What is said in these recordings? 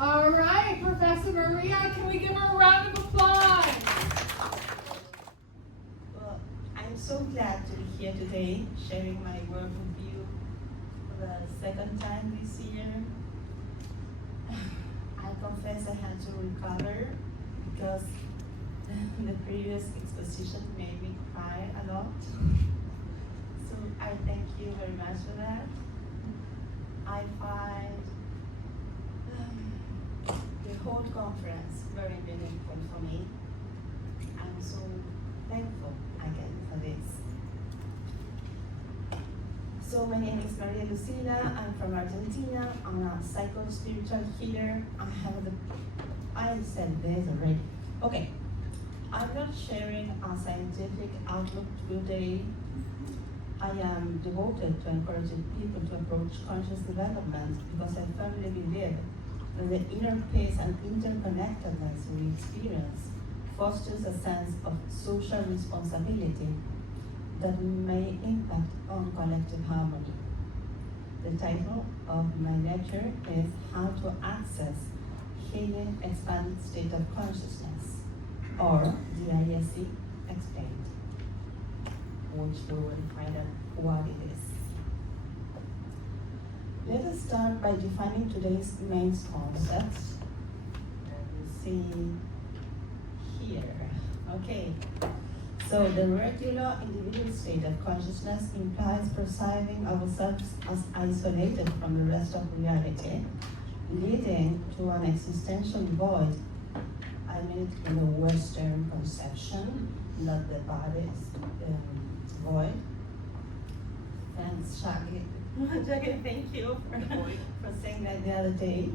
All right, Professor Maria, can we give her a round of applause? Well, I'm so glad to be here today, sharing my work with you for the second time this year. I confess I had to recover because the previous exposition made me cry a lot. So I thank you very much for that. I find the whole conference very meaningful for me. I'm so thankful again for this. So my name is Maria Lucila. I'm from Argentina. I'm a psycho-spiritual healer. I said this already. Okay. I'm not sharing a scientific outlook today. I am devoted to encouraging people to approach conscious development because I firmly believe that the inner peace and interconnectedness we experience fosters a sense of social responsibility that may impact on collective harmony. The title of my lecture is How to Access Healing Expanded State of Consciousness, or the ICSP explained, which we will find out what it is. Let us start by defining today's main concepts. See here. Okay. So the regular individual state of consciousness implies perceiving ourselves as isolated from the rest of reality, leading to an existential void. I mean it in the Western conception, not the body's void. Thanks, Shaggy. Shaggy, thank you for saying that the other day.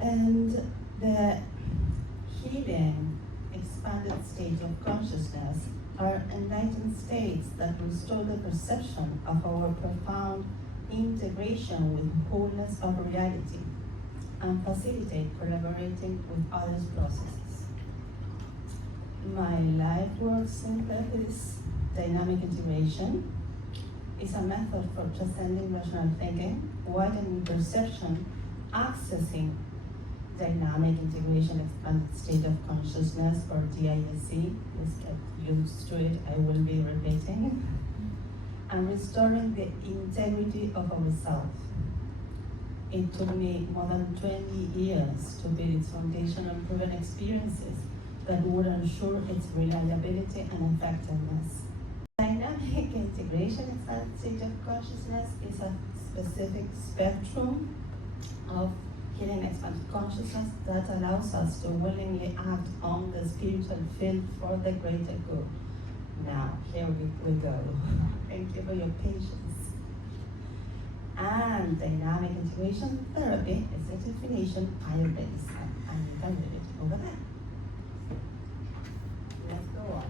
And the healing expanded state of consciousness are enlightened states that restore the perception of our profound integration with wholeness of reality and facilitate collaborating with others' processes. My life work simply is dynamic integration. It's a method for transcending rational thinking, widening perception, accessing dynamic integration expanded state of consciousness, or DISC. Please get used to it, I will be repeating. And restoring the integrity of ourselves. It took me more than 20 years to build its foundation on proven experiences that would ensure its reliability and effectiveness. Dynamic integration expanded state of consciousness is a specific spectrum of healing expanded consciousness that allows us to willingly act on the spiritual field for the greater good. Now, here we go. Thank you for your patience. And dynamic integration therapy is a definition Ayurvedic, and you can read it over there. Let's go on.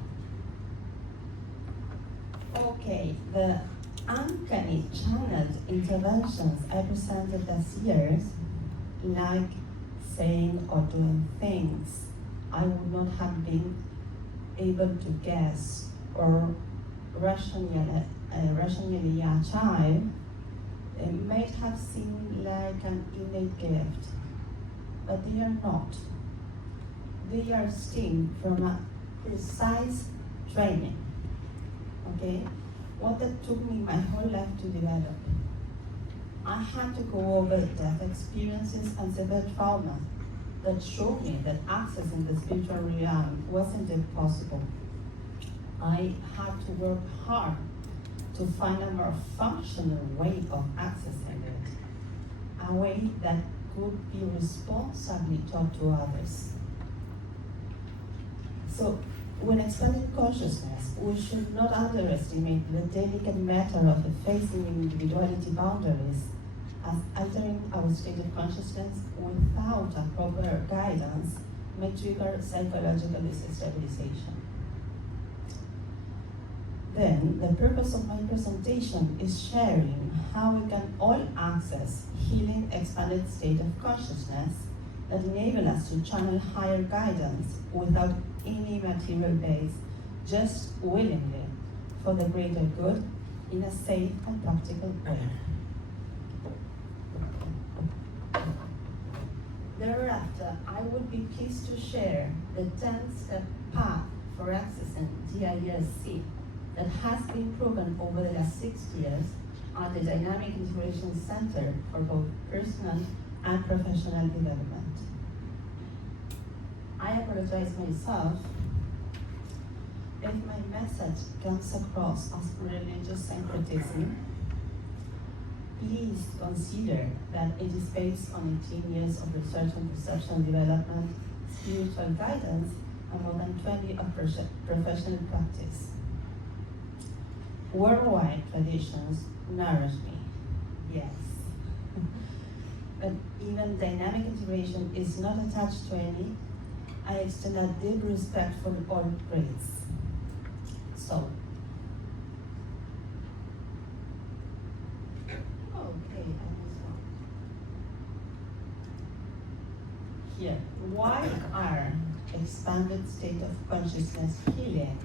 Okay, the uncanny channeled interventions I presented this year, like saying or doing things I would not have been able to guess or rationally achieve, it might have seemed like an innate gift, but they are not. They are stemmed from a precise training. Okay, what that took me my whole life to develop. I had to go over death experiences and severe trauma that showed me that accessing the spiritual realm wasn't impossible. I had to work hard to find a more functional way of accessing it, a way that could be responsibly taught to others. So, when expanding consciousness, we should not underestimate the delicate matter of facing individuality boundaries, as altering our state of consciousness without a proper guidance may trigger psychological destabilization. Then, the purpose of my presentation is sharing how we can all access healing expanded state of consciousness that enable us to channel higher guidance without any material base, just willingly, for the greater good in a safe and practical way. Thereafter, I would be pleased to share the 10-step path for accessing DISC that has been proven over the last 6 years at the Dynamic Integration Center for both personal and professional development. I apologize myself if my message comes across as religious syncretism. Please consider that it is based on 18 years of research and perception development, spiritual guidance, and more than 20 of professional practice. Worldwide traditions nourish me, yes. But even dynamic integration is not attached to any. I extend a deep respect for all grades. So, okay, here, why are expanded state of consciousness healing?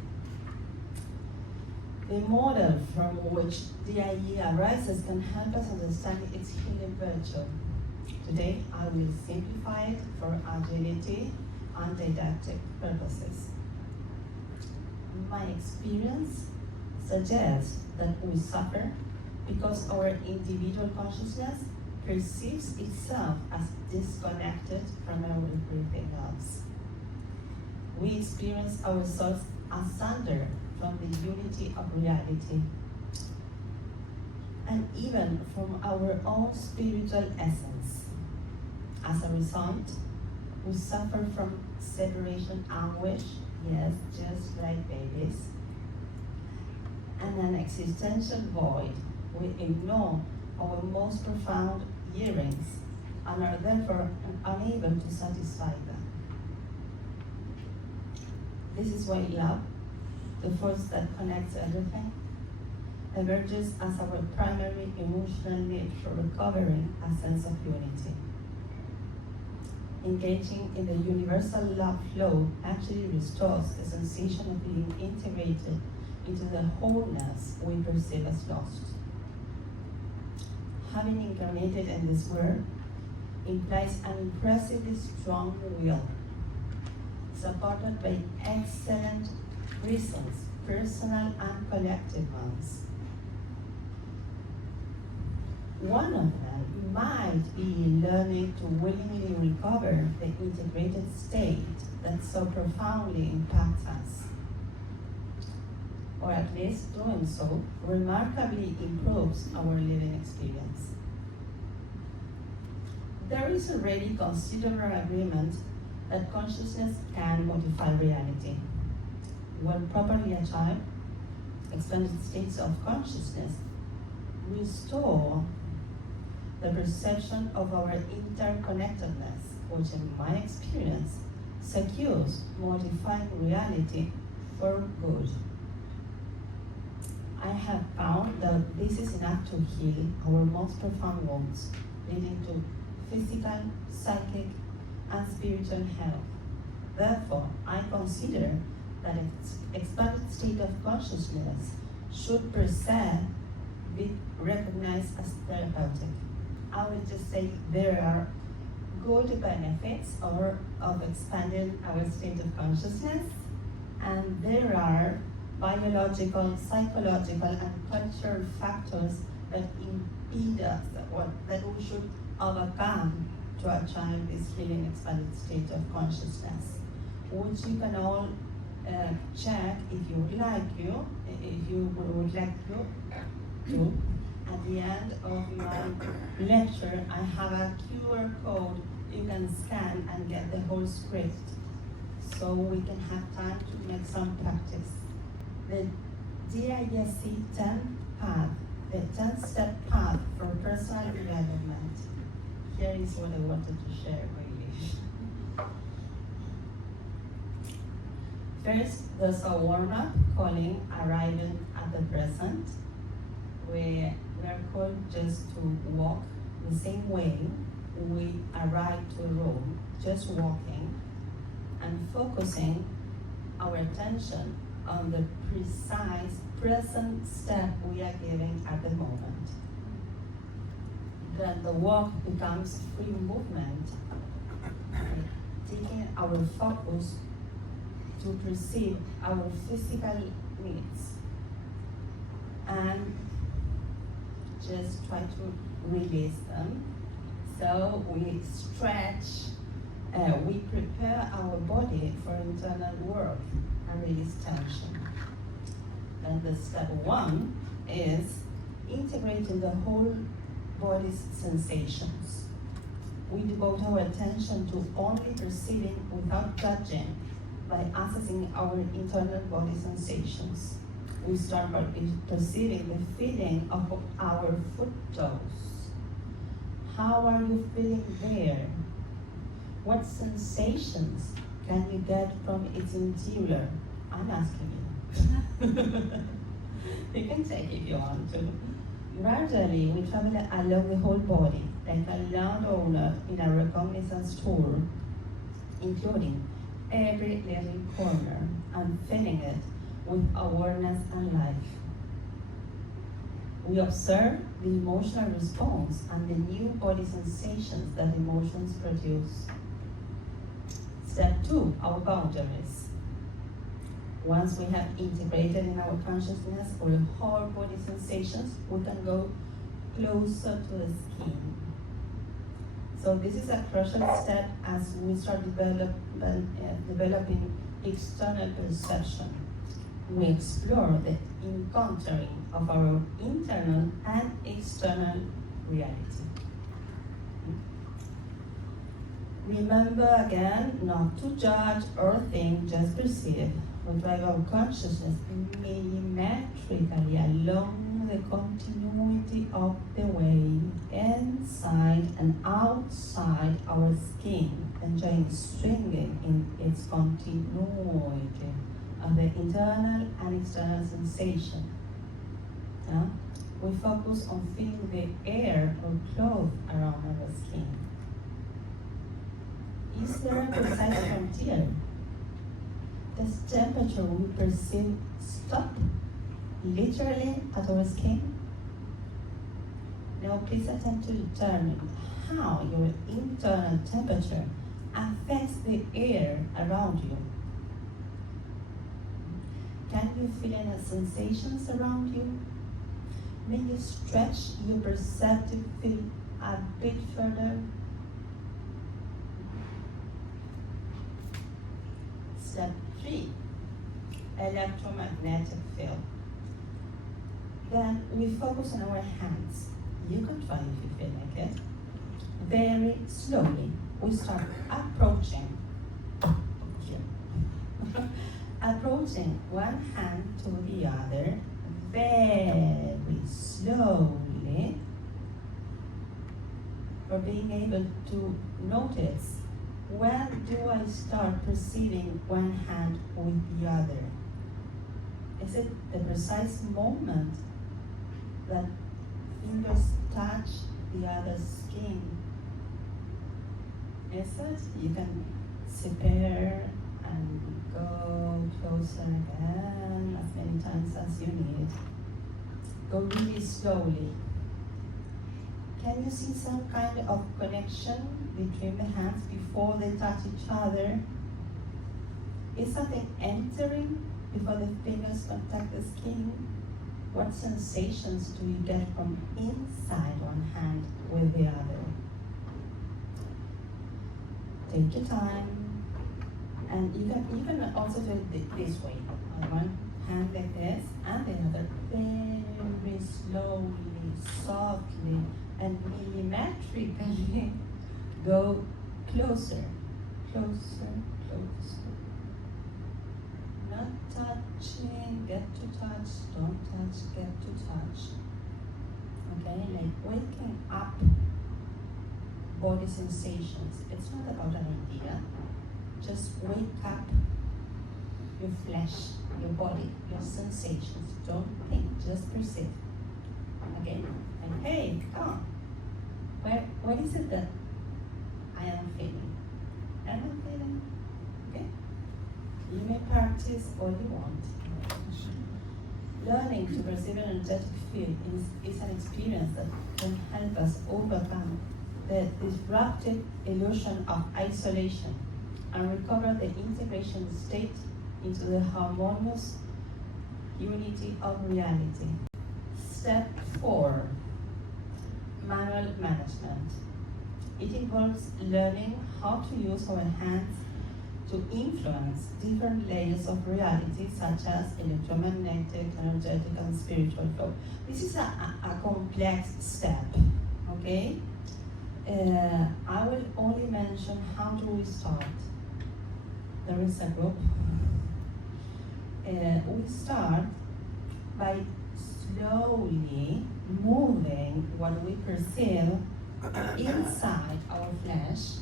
The model from which DIE arises can help us understand its healing virtue. Today, I will simplify it for agility and didactic purposes. My experience suggests that we suffer because our individual consciousness perceives itself as disconnected from everything else. We experience ourselves asunder from the unity of reality, and even from our own spiritual essence. As a result, we suffer from separation anguish, yes, just like babies, and an existential void. We ignore our most profound yearnings and are therefore unable to satisfy them. This is why love, the force that connects everything, emerges as our primary emotional need for recovering a sense of unity. Engaging in the universal love flow actually restores the sensation of being integrated into the wholeness we perceive as lost. Having incarnated in this world implies an impressively strong will, supported by excellent reasons, personal and collective ones. One of them might be learning to willingly recover the integrated state that so profoundly impacts us, or at least doing so remarkably improves our living experience. There is already considerable agreement that consciousness can modify reality. When properly achieved, expanded states of consciousness restore the perception of our interconnectedness, which in my experience secures modifying reality for good. I have found that this is enough to heal our most profound wounds, leading to physical, psychic, and spiritual health. Therefore, I consider that an expanded state of consciousness should per se be recognized as therapeutic. I will just say there are good benefits of expanding our state of consciousness, and there are biological, psychological, and cultural factors that impede us, that we should overcome to achieve this healing expanded state of consciousness, which you can all check if you would like to. At the end of my lecture, I have a QR code you can scan and get the whole script, so we can have time to make some practice. The DISC 10 path, the 10-step path for personal development. Here is what I wanted to share really. First, there's a warm-up calling arriving at the present, where we are called just to walk the same way we arrive to a room, just walking, and focusing our attention on the precise present step we are giving at the moment. Then the walk becomes free movement, taking our focus to perceive our physical needs and just try to release them. So we stretch, we prepare our body for internal work and release tension. And the step one is integrating the whole body's sensations. We devote our attention to only perceiving without judging by assessing our internal body sensations. We start by perceiving the feeling of our foot toes. How are you feeling there? What sensations can you get from its interior? I'm asking you. You can take if you want to. Gradually, we travel along the whole body, like a landowner in a reconnaissance tour, including every little corner and filling it with awareness and life. We observe the emotional response and the new body sensations that emotions produce. Step 2, our boundaries. Once we have integrated in our consciousness our whole body sensations, we can go closer to the skin. So this is a crucial step as we start developing external perception. We explore the encountering of our internal and external reality. Remember again not to judge or think, just perceive. We drive our consciousness millimetrically along the continuity of the way, inside and outside our skin, enjoying swinging in its continuity of the internal and external sensation. We focus on feeling the air or cloth around our skin. Is there a precise frontier? Does temperature we perceive stop literally at our skin? Now please attempt to determine how your internal temperature affects the air around you. Can you feel any sensations around you? May you stretch your perceptive field a bit further? Step 3, electromagnetic field. Then we focus on our hands. You can try if you feel like it. Very slowly, we start approaching here. Approaching one hand to the other, very slowly, for being able to notice when do I start perceiving one hand with the other. Is it the precise moment that fingers touch the other's skin? Is it? You can spare and go closer again as many times as you need. Go really slowly. Can you see some kind of connection between the hands before they touch each other? Is something entering before the fingers contact the skin? What sensations do you get from inside one hand with the other? Take your time, and you can also do it this way. One hand like this, and the other very slowly, softly, and millimetrically go closer, closer, closer. Not touching, get to touch, don't touch, get to touch. Okay, like waking up body sensations. It's not about an idea. Just wake up your flesh, your body, your sensations. Don't think, just perceive. Okay, and hey, come on. What is it that I am feeling? Am I feeling? Okay? You may practice all you want. Learning to perceive an energetic field is an experience that can help us overcome the disrupted illusion of isolation and recover the integration state into the harmonious unity of reality. Step 4, manual management. It involves learning how to use our hands to influence different layers of reality, such as electromagnetic, energetic, and spiritual flow. This is a complex step, okay? I will only mention how do we start. There is a group. We start by slowly moving what we perceive inside our flesh,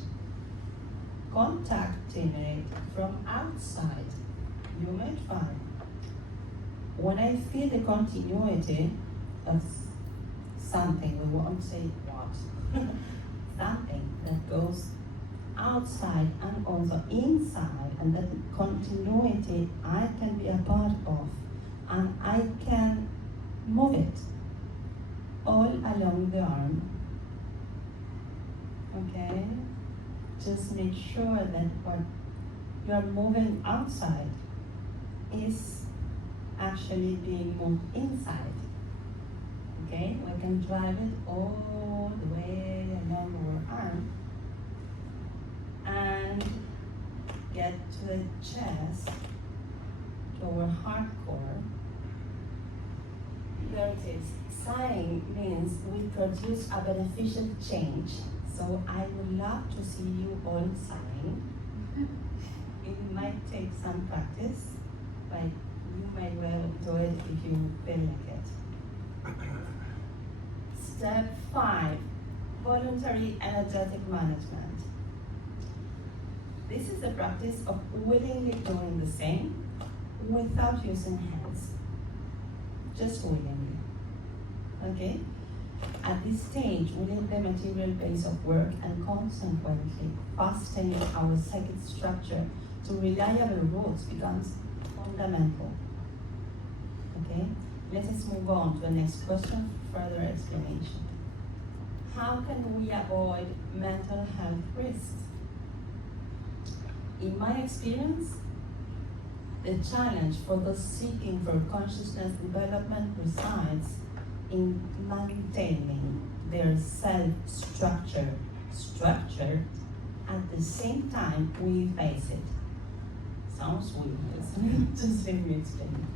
contacting it from outside. You may find when I feel the continuity of something, we won't say what, something that goes outside and also inside, and that continuity I can be a part of, and I can move it all along the arm. Okay? Just make sure that what you are moving outside is actually being moved inside. Okay? We can drive it all the way along our arm and get to the chest, to our heart core. There it is. Sighing means we produce a beneficial change. So I would love to see you all sighing. It might take some practice, but you might well do it if you feel like it. Step 5, voluntary energetic management. This is the practice of willingly doing the same without using hands. Just willingly. Okay? At this stage, we leave the material base of work and consequently fastening our psychic structure to reliable roots becomes fundamental. Okay? Let us move on to the next question for further explanation. How can we avoid mental health risks? In my experience, the challenge for those seeking for consciousness development resides in maintaining their self-structure at the same time we face it. Sounds weird, isn't it? Just let me explain.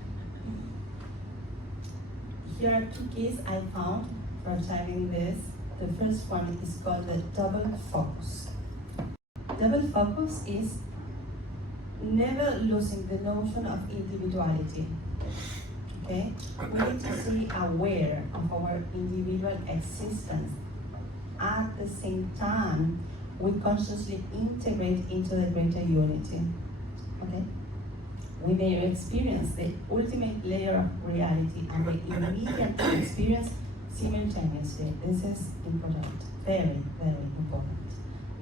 Here are 2 keys I found for achieving this. The first one is called the double focus. Double focus is never losing the notion of individuality. Okay? We need to stay aware of our individual existence. At the same time, we consciously integrate into the greater unity. Okay? We may experience the ultimate layer of reality and the immediate experience simultaneously. This is important, very, very important.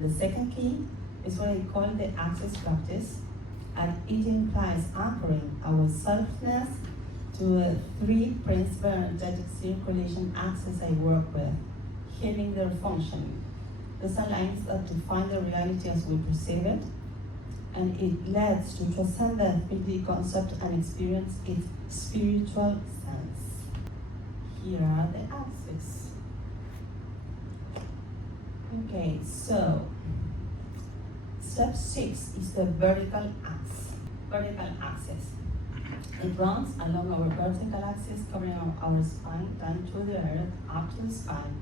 The second key is what I call the access practice, and it implies anchoring our selfness to the 3 principal energetic circulation axes I work with, healing their functioning. This aligns us to find the reality as we perceive it, and it leads to transcend the 3D concept and experience its spiritual sense. Here are the axes. Okay, so step 6 is the vertical axis. It runs along our vertical axis, covering our spine, down to the earth, up to the spine.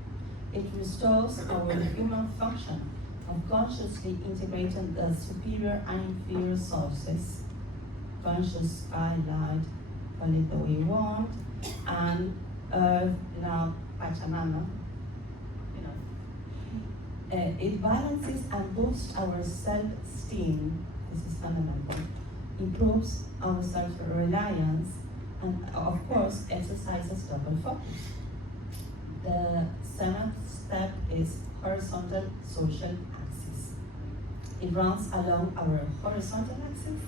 It restores our human function of consciously integrating the superior and inferior sources, conscious sky, light, call it the way you want, and earth, love, Pachamama. It balances and boosts our self-esteem. This is fundamental. Improves our self-reliance, and of course exercises double focus. The 7th step is horizontal social axis. It runs along our horizontal axis,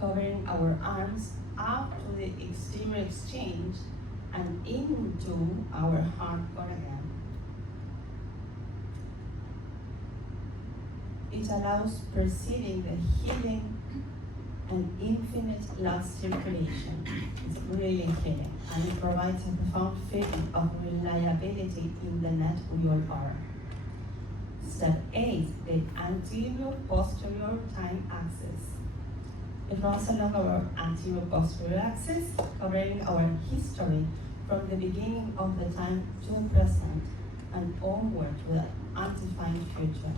covering our arms up to the exterior exchange and into our heart core again. It allows perceiving the healing and infinite love circulation. It's really healing, and it provides a profound feeling of reliability in the net we all are. Step 8, the anterior-posterior time axis. It runs along our anterior-posterior axis, covering our history from the beginning of the time to present and onward to the undefined future.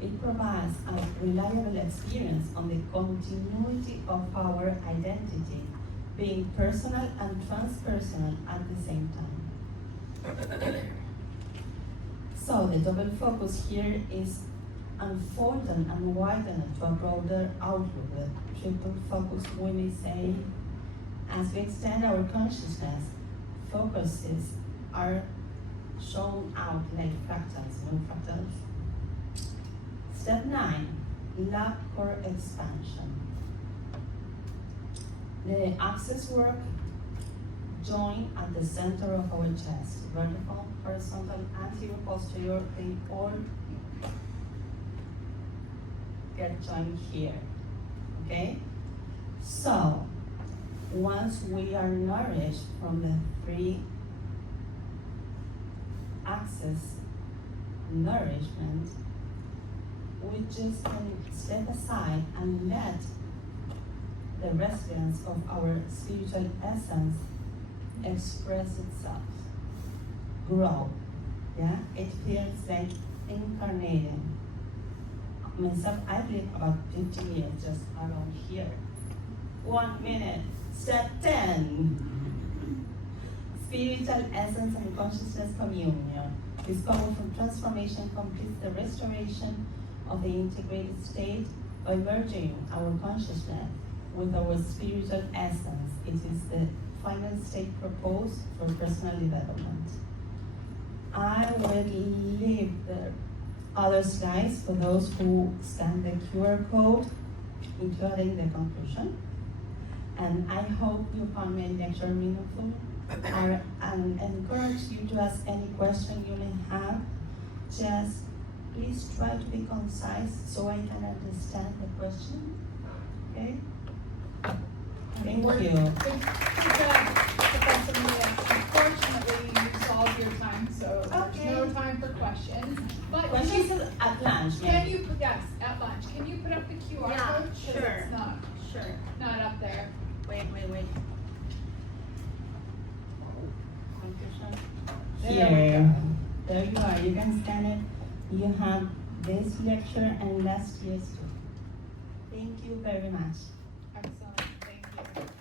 It provides a reliable experience on the continuity of our identity, being personal and transpersonal at the same time. So the double focus here is unfolded and widened to a broader outlook. The triple focus, we may say, as we extend our consciousness, focuses are shown out like fractals, fractals. Step 9, lab core expansion. The axis work join at the center of our chest, vertical, horizontal, anterior, posterior, they all get joined here, okay? So, once we are nourished from the 3 axis nourishment, we just can step aside and let the residence of our spiritual essence express itself, grow. Yeah, it feels like incarnating. Myself, I've lived about 50 years just around here. 1 minute. Step 10. Spiritual essence and consciousness communion. This Cómo from transformation completes the restoration of the integrated state by merging our consciousness with our spiritual essence. It is the final state proposed for personal development. I will leave the other slides for those who scan the QR code, including the conclusion. And I hope you found my lecture meaningful and encourage you to ask any question you may have. Just please try to be concise so I can understand the question. Okay? Thank you. Good job, Professor Mia. Unfortunately, you solved your time, so there's no time for questions. But Questions at lunch, can you put, yes, at lunch, can you put up the QR Yeah, code? 'Cause sure. It's not up there. Wait. There we Here. There you are. You can scan it. You have this lecture and last year's too. Thank you very much. Excellent, thank you.